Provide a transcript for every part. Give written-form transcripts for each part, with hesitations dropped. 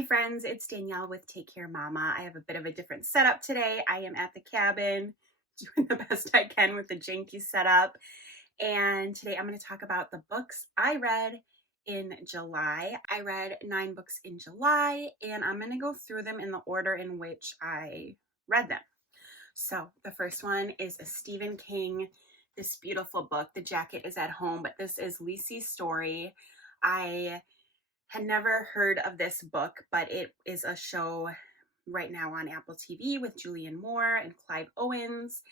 Hi friends, it's Danielle with Take Care Mama. I have a bit of a different setup today. I am at the cabin doing the best I can with the janky setup. And today I'm going to talk about the books I read in July. I read 9 books in July and I'm going to go through them in the order in which I read them. So the first one is a Stephen King, this beautiful book. The jacket is at home, but this is Lisey's story. I had never heard of this book, but it is a show right now on Apple TV with Julianne Moore and Clive Owens.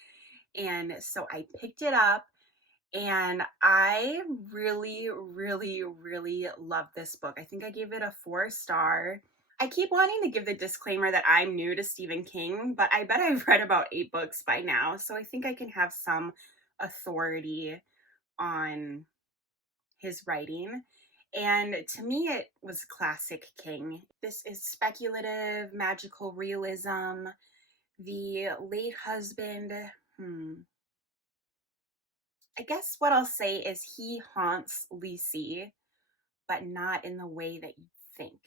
And so I picked it up and I really love this book. I think I gave it a 4-star. I keep wanting to give the disclaimer that I'm new to Stephen King, but I bet I've read about 8 books by now. So I think I can have some authority on his writing. And to me, it was classic King. This is speculative, magical realism. The late husband, I guess what I'll say is he haunts Lisey, but not in the way that you think.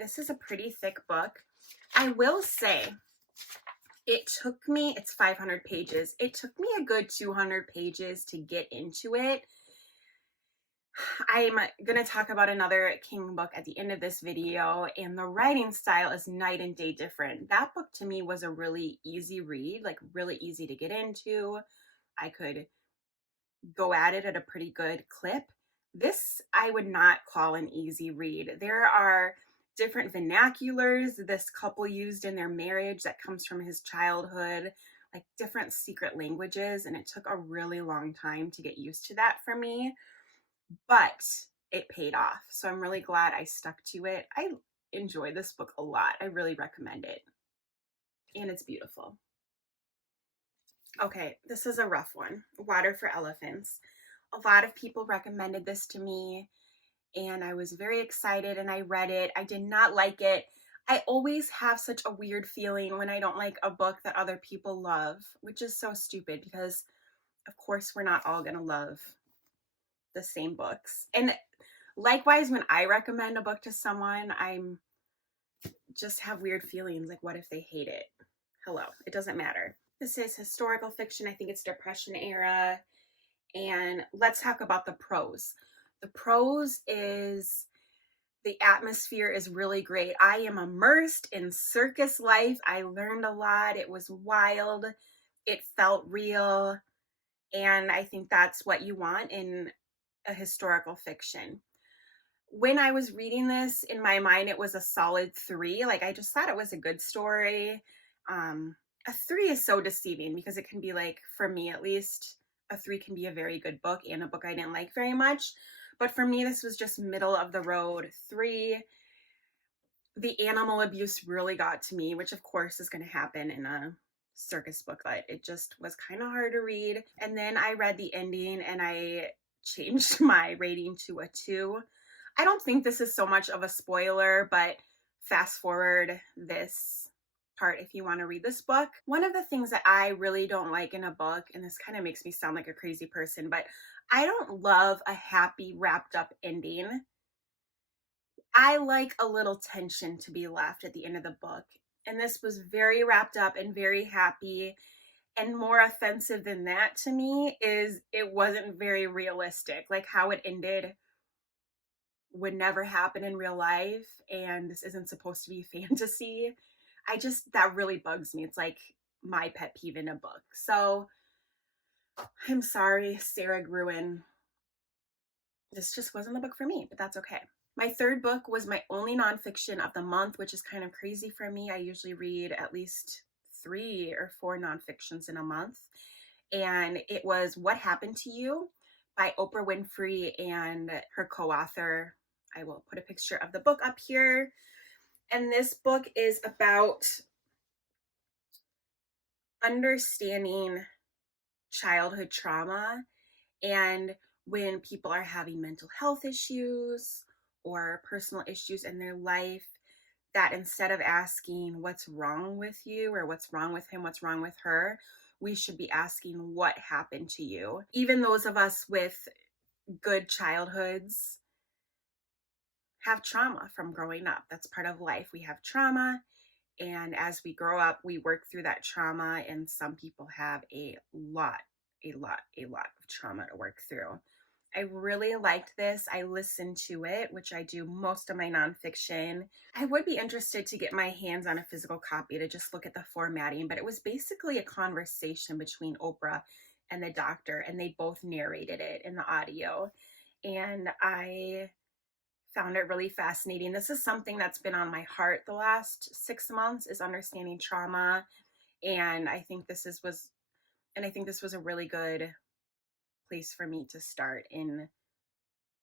This is a pretty thick book. I will say, it's 500 pages. It took me a good 200 pages to get into it. I'm going to talk about another King book at the end of this video, and the writing style is night and day different. That book to me was a really easy read, like really easy to get into. I could go at it at a pretty good clip. This I would not call an easy read. There are different vernaculars this couple used in their marriage that comes from his childhood, like different secret languages, and it took a really long time to get used to that for me. But it paid off. So I'm really glad I stuck to it. I enjoy this book a lot. I really recommend it. And it's beautiful. Okay, this is a rough one. Water for Elephants. A lot of people recommended this to me and I was very excited and I read it. I did not like it. I always have such a weird feeling when I don't like a book that other people love, which is so stupid because of course we're not all gonna love the same books. And likewise, when I recommend a book to someone, I'm just have weird feelings like, what if they hate it? Hello, it doesn't matter. This is historical fiction. I think it's Depression era. And let's talk about the prose. The prose is, the atmosphere is really great. I am immersed in circus life. I learned a lot. It was wild. It felt real. And I think that's what you want in a historical fiction. When I was reading this, in my mind, it was a solid 3. Like, I just thought it was a good story. A 3 is so deceiving because it can be like, for me at least, a 3 can be a very good book and a book I didn't like very much. But for me, this was just middle of the road 3. The animal abuse really got to me, which of course is going to happen in a circus book, but it just was kind of hard to read. And then I read the ending and I changed my rating to a 2. I don't think this is so much of a spoiler, but fast forward this part if you want to read this book. One of the things that I really don't like in a book, and this kind of makes me sound like a crazy person, but I don't love a happy wrapped up ending. I like a little tension to be left at the end of the book. And this was very wrapped up and very happy. And more offensive than that to me is it wasn't very realistic. Like how it ended would never happen in real life. And this isn't supposed to be fantasy. That really bugs me. It's like my pet peeve in a book. So I'm sorry, Sarah Gruen. This just wasn't the book for me, but that's okay. My third book was my only nonfiction of the month, which is kind of crazy for me. I usually read at least 3 or 4 nonfictions in a month. And it was What Happened to You by Oprah Winfrey and her co-author. I will put a picture of the book up here. And this book is about understanding childhood trauma and when people are having mental health issues or personal issues in their life, that instead of asking what's wrong with you or what's wrong with him, what's wrong with her, we should be asking what happened to you. Even those of us with good childhoods have trauma from growing up. That's part of life. We have trauma, and as we grow up, we work through that trauma, and some people have a lot of trauma to work through. I really liked this. I listened to it, which I do most of my nonfiction. I would be interested to get my hands on a physical copy to just look at the formatting, but it was basically a conversation between Oprah and the doctor, and they both narrated it in the audio. And I found it really fascinating. This is something that's been on my heart the last 6 months, is understanding trauma. And I think this was a really good place for me to start in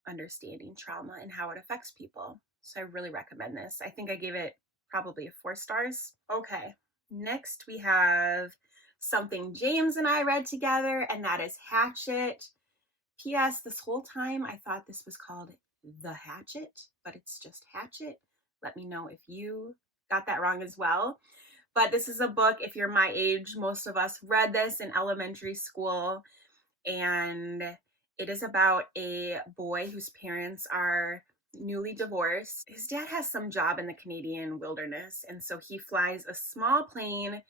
understanding trauma and how it affects people. So I really recommend this. I think I gave it probably 4 stars. Okay, next we have something James and I read together, and that is Hatchet. P.S. This whole time I thought this was called The Hatchet, but it's just Hatchet. Let me know if you got that wrong as well. But this is a book, if you're my age, most of us read this in elementary school, and it is about a boy whose parents are newly divorced. His dad has some job in the Canadian wilderness, and so he flies a small plane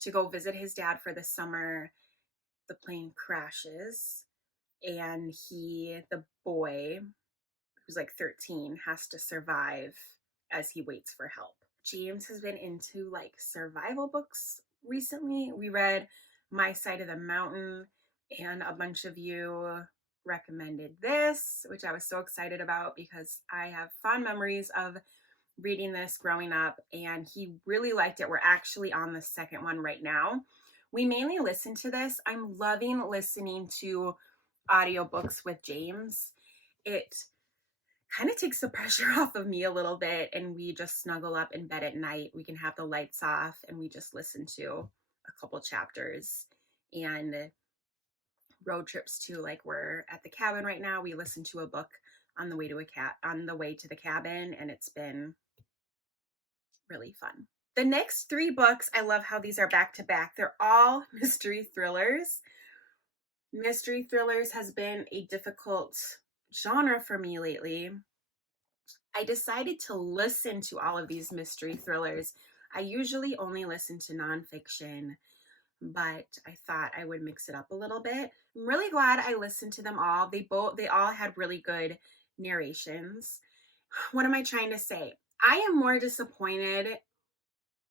to go visit his dad for the summer. The plane crashes, and the boy, who's like 13, has to survive as he waits for help. James has been into like survival books recently. We read My Side of the Mountain, and a bunch of you recommended this, which I was so excited about because I have fond memories of reading this growing up, and he really liked it. We're actually on the second one right now. We mainly listen to this. I'm loving listening to audiobooks with James. It kind of takes the pressure off of me a little bit, and we just snuggle up in bed at night. We can have the lights off and we just listen to a couple chapters. And road trips too, like we're at the cabin right now, we listen to a book on the way to the cabin, and it's been really fun. The next 3 books, I love how these are back to back. They're all mystery thrillers. Mystery thrillers has been a difficult genre for me lately. I decided to listen to all of these mystery thrillers. I usually only listen to nonfiction, but I thought I would mix it up a little bit. I'm really glad I listened to them all. They all had really good narrations. What am I trying to say? I am more disappointed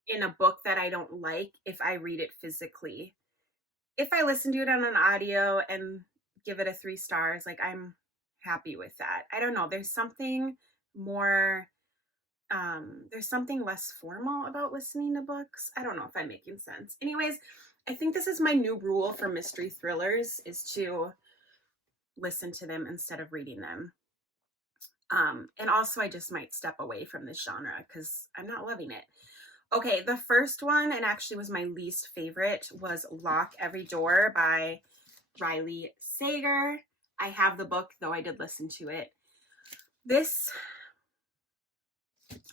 in a book that I don't like if I read it physically. If I listen to it on an audio and give it a 3 stars, like I'm happy with that. I don't know. There's something more, there's something less formal about listening to books. I don't know if I'm making sense. Anyways, I think this is my new rule for mystery thrillers, is to listen to them instead of reading them. And also I just might step away from this genre because I'm not loving it. Okay, the first one, and actually was my least favorite, was Lock Every Door by Riley Sager. I have the book, though I did listen to it. This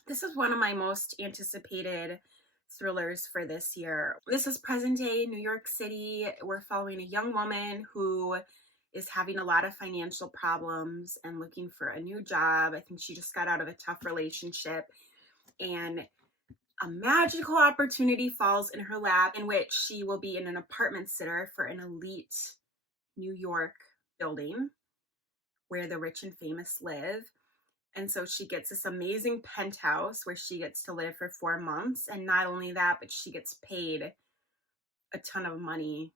is one of my most anticipated thrillers for this year. This is present day New York City. We're following a young woman who is having a lot of financial problems and looking for a new job. I think she just got out of a tough relationship, and a magical opportunity falls in her lap in which she will be an apartment sitter for an elite New York building where the rich and famous live. And so she gets this amazing penthouse where she gets to live for 4 months. And not only that, but she gets paid a ton of money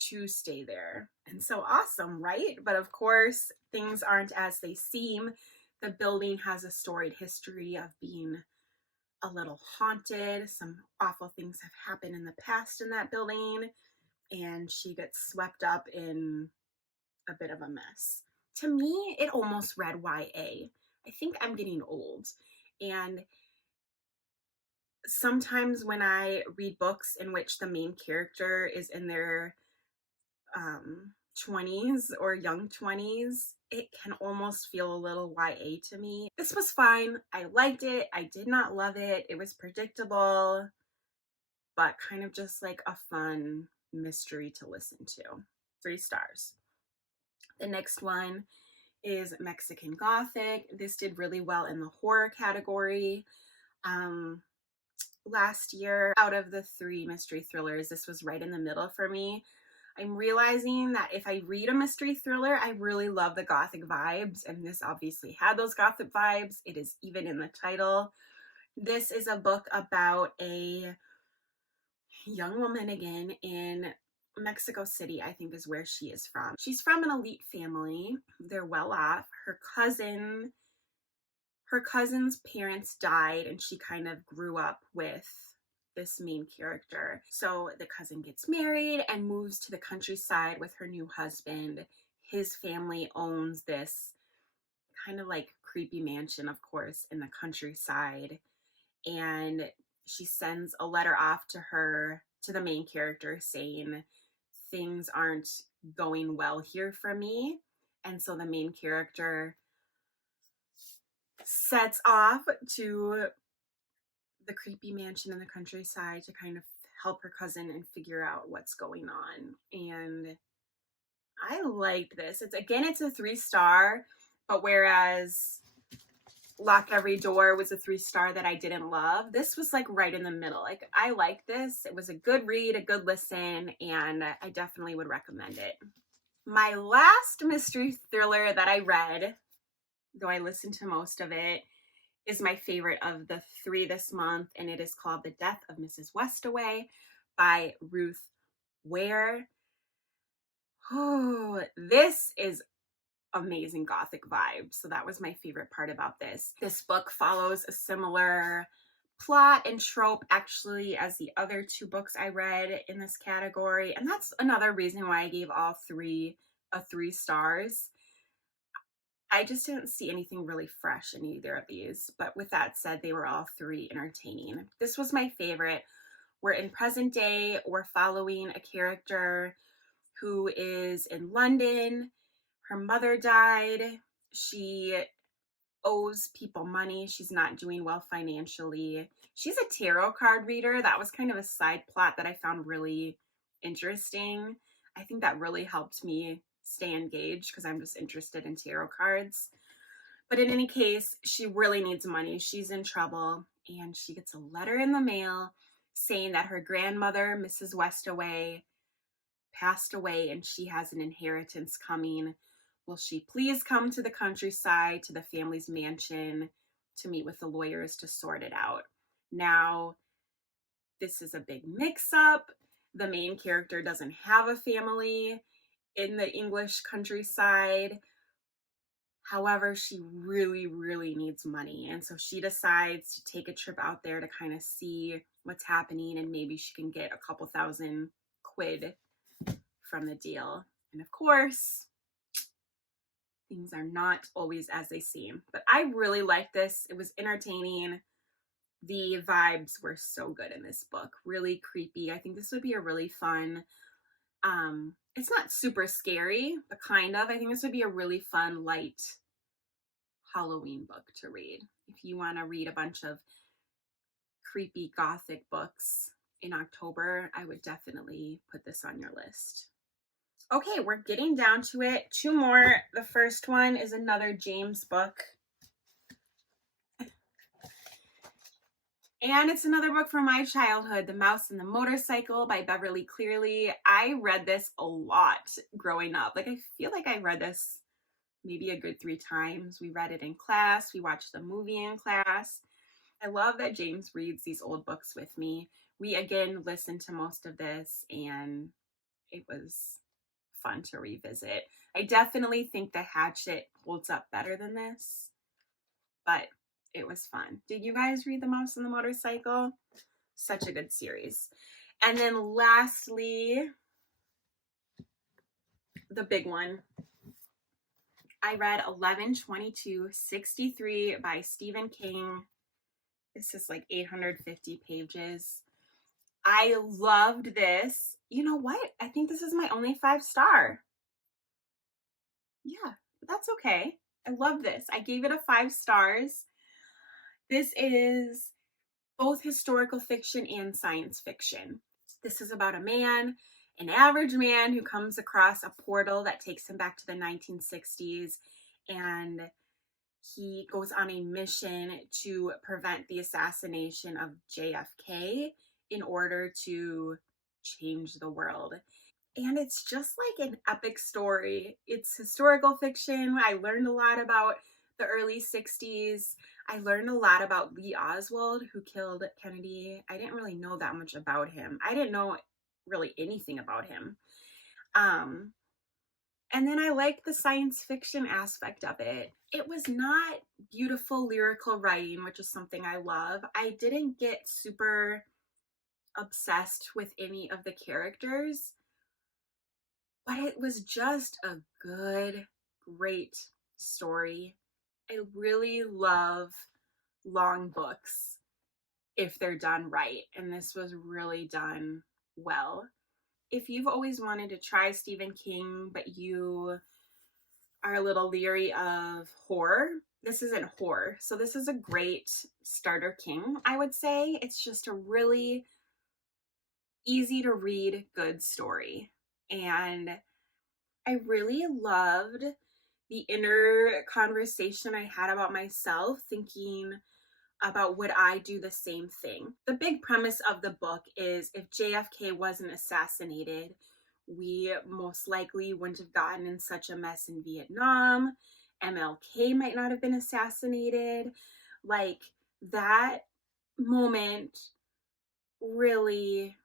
to stay there. And so awesome, right? But of course, things aren't as they seem. The building has a storied history of being a little haunted. Some awful things have happened in the past in that building, and she gets swept up in a bit of a mess. To me, it almost read YA. I think I'm getting old, and sometimes when I read books in which the main character is in their 20s or young 20s, it can almost feel a little YA to me. This was fine. I liked it. I did not love it. It was predictable, but kind of just like a fun mystery to listen to. 3 stars. The next one is Mexican Gothic. This did really well in the horror category. Last year, out of the 3 mystery thrillers, this was right in the middle for me. I'm realizing that if I read a mystery thriller, I really love the Gothic vibes, and this obviously had those Gothic vibes. It is even in the title. This is a book about a young woman again in Mexico City, I think is where she is from. She's from an elite family. They're well off. Her cousin's parents died, and she kind of grew up with this main character. So the cousin gets married and moves to the countryside with her new husband. His family owns this kind of like creepy mansion, of course, in the countryside. And she sends a letter off to the main character saying, things aren't going well here for me. And so the main character sets off to the creepy mansion in the countryside to kind of help her cousin and figure out what's going on. And I liked this. It's a 3-star, but whereas Lock Every Door was a 3-star that I didn't love, this was like right in the middle. Like, I liked this. It was a good read, a good listen, and I definitely would recommend it. My last mystery thriller that I read, though I listened to most of it, is my favorite of the 3 this month, and it is called The Death of Mrs. Westaway by Ruth Ware. Oh, this is amazing Gothic vibe. So that was my favorite part about this. This book follows a similar plot and trope actually as the other 2 books I read in this category. And that's another reason why I gave all 3 a 3 stars. I just didn't see anything really fresh in either of these. But with that said, they were all 3 entertaining. This was my favorite. We're in present day. We're following a character who is in London. Her mother died. She owes people money. She's not doing well financially. She's a tarot card reader. That was kind of a side plot that I found really interesting. I think that really helped me stay engaged because I'm just interested in tarot cards. But in any case, she really needs money. She's in trouble, and she gets a letter in the mail saying that her grandmother, Mrs. Westaway, passed away and she has an inheritance coming. Will she please come to the countryside, to the family's mansion, to meet with the lawyers to sort it out? Now, this is a big mix-up. The main character doesn't have a family in the English countryside. However, she really, really needs money. And so she decides to take a trip out there to kind of see what's happening, and maybe she can get a couple thousand quid from the deal. And of course, things are not always as they seem. But I really liked this. It was entertaining. The vibes were so good in this book. Really creepy. I think this would be a really fun, it's not super scary, but kind of. I think this would be a really fun, light Halloween book to read. If you want to read a bunch of creepy Gothic books in October, I would definitely put this on your list. Okay, we're getting down to it. 2 more. The first one is another James book. And it's another book from my childhood, The Mouse and the Motorcycle by Beverly Cleary. I read this a lot growing up. Like, I feel like I read this maybe a good 3 times. We read it in class. We watched the movie in class. I love that James reads these old books with me. We, again, listened to most of this, and it was fun to revisit. I definitely think the Hatchet holds up better than this, but it was fun. Did you guys read The Mouse and the Motorcycle? Such a good series. And then lastly, the big one. I read 11/22/63 by Stephen King. This is like 850 pages. I loved this. You know what? I think this is my only 5-star. Yeah, but that's okay. I love this. I gave it a 5 stars. This is both historical fiction and science fiction. This is about a man, an average man, who comes across a portal that takes him back to the 1960s, and he goes on a mission to prevent the assassination of JFK in order to change the world. And it's just like an epic story. It's historical fiction. I learned a lot about the early 60s. I learned a lot about Lee Oswald, who killed Kennedy. I didn't really know that much about him. I didn't know really anything about him. Um, and then I liked the science fiction aspect of it. It was not beautiful lyrical writing, which is something I love. I didn't get super obsessed with any of the characters, but it was just a good, great story. I really love long books if they're done right, and this was really done well. If you've always wanted to try Stephen King, but you are a little leery of horror, this isn't horror. So this is a great starter King, I would say. It's just a really easy to read, good story. And I really loved the inner conversation I had about myself, thinking about would I do the same thing. The big premise of the book is if JFK wasn't assassinated, we most likely wouldn't have gotten in such a mess in Vietnam. MLK might not have been assassinated. Like, that moment really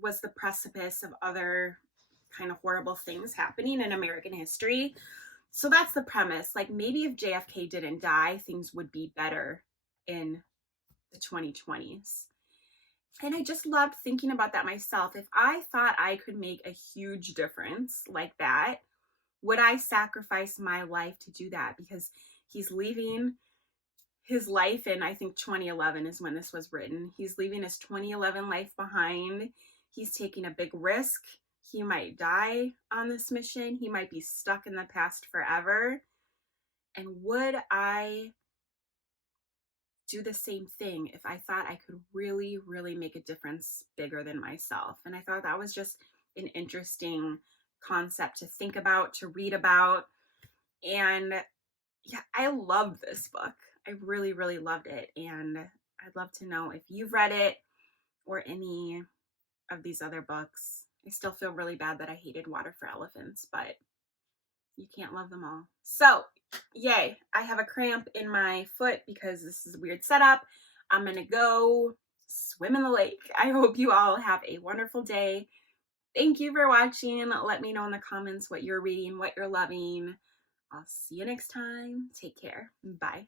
was the precipice of other kind of horrible things happening in American history. So that's the premise. Like, maybe if JFK didn't die, things would be better in the 2020s. And I just loved thinking about that myself. If I thought I could make a huge difference like that, would I sacrifice my life to do that? Because he's leaving his life in, I think 2011 is when this was written. He's leaving his 2011 life behind. He's taking a big risk. He might die on this mission. He might be stuck in the past forever. And would I do the same thing if I thought I could really, really make a difference bigger than myself? And I thought that was just an interesting concept to think about, to read about. And yeah, I love this book. I really, really loved it. And I'd love to know if you've read it or any of these other books. I still feel really bad that I hated Water for Elephants, but you can't love them all. So, yay. I have a cramp in my foot because this is a weird setup. I'm going to go swim in the lake. I hope you all have a wonderful day. Thank you for watching. Let me know in the comments what you're reading, what you're loving. I'll see you next time. Take care. Bye.